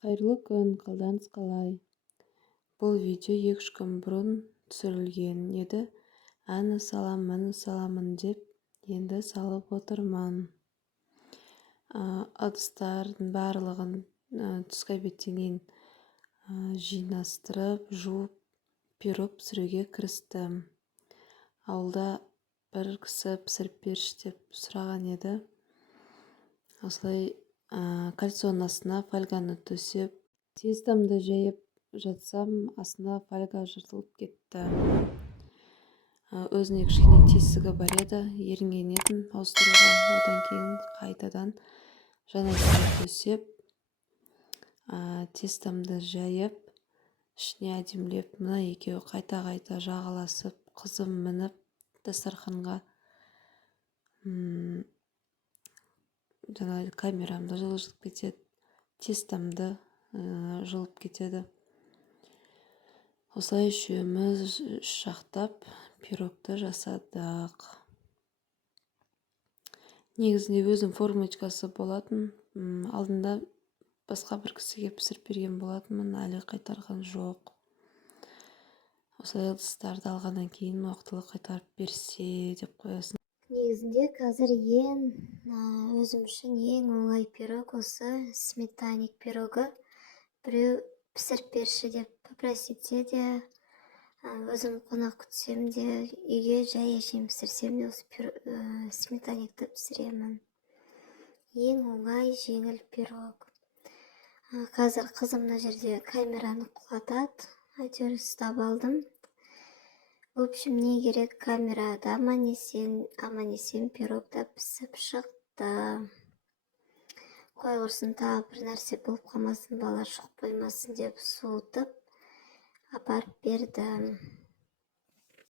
Қайырлы күн, қалдарыңыз қалай? Бұл видео 2-3 күн бұрын түсірілген еді. Әні салам, мәні саламын деп енді салып отырмын. Ыдыстардың барлығын түскі обедтен кейін жинастырып, жуып, пирог пісіруге кірістім. Ауылда бір кісі пісіріп берші деп сұраған еді. Осылай кальцоның астына фольганы төсеп, тестамды жайып жатсам, астына фольга жыртылып кетті. Өзіне кішкене тесігі бар еді, ерінген едім ауыстыруға. Одан кейін қайтадан жаңа төсеп, тестамды жайып, ішіне әдемілеп, мына екеуі қайта-қайта жағаласып, қызым мініп дастарханға жаңағы камерамды жылжытып кетеді, тестамды жылып кетеді. Осылай үшеуміз үш жақтап пирогты жасадық. Негізінде өзім формочкасы болатын, алдында басқа бір кісіге пісіріп берген болатынмын, әлі қайтарған жоқ. Осылай ыдыстарды алғаннан кейін уақытылы қайтарып берсе деп қоясың. Негізінде қазір өзім үшін ең оңай пирог осы сметаник пирогы. Біреу пісіріп берші деп попроситсе де, өзім қонақ күтсем де, үйге жай әшейін пісірсем де осы сметаникті пісіремін. Ең оңай, жеңіл пирог. Қазір қызым мына жерде камераны құлатады, әйтеуір ұстап алдым. В общем, не керек, камерада аман-есен пирогда пісіп шықты. Қой құрсын, тағы бір нәрсе болып қалмасын, бала шоқ қоймасын деп суытып апарып бердім.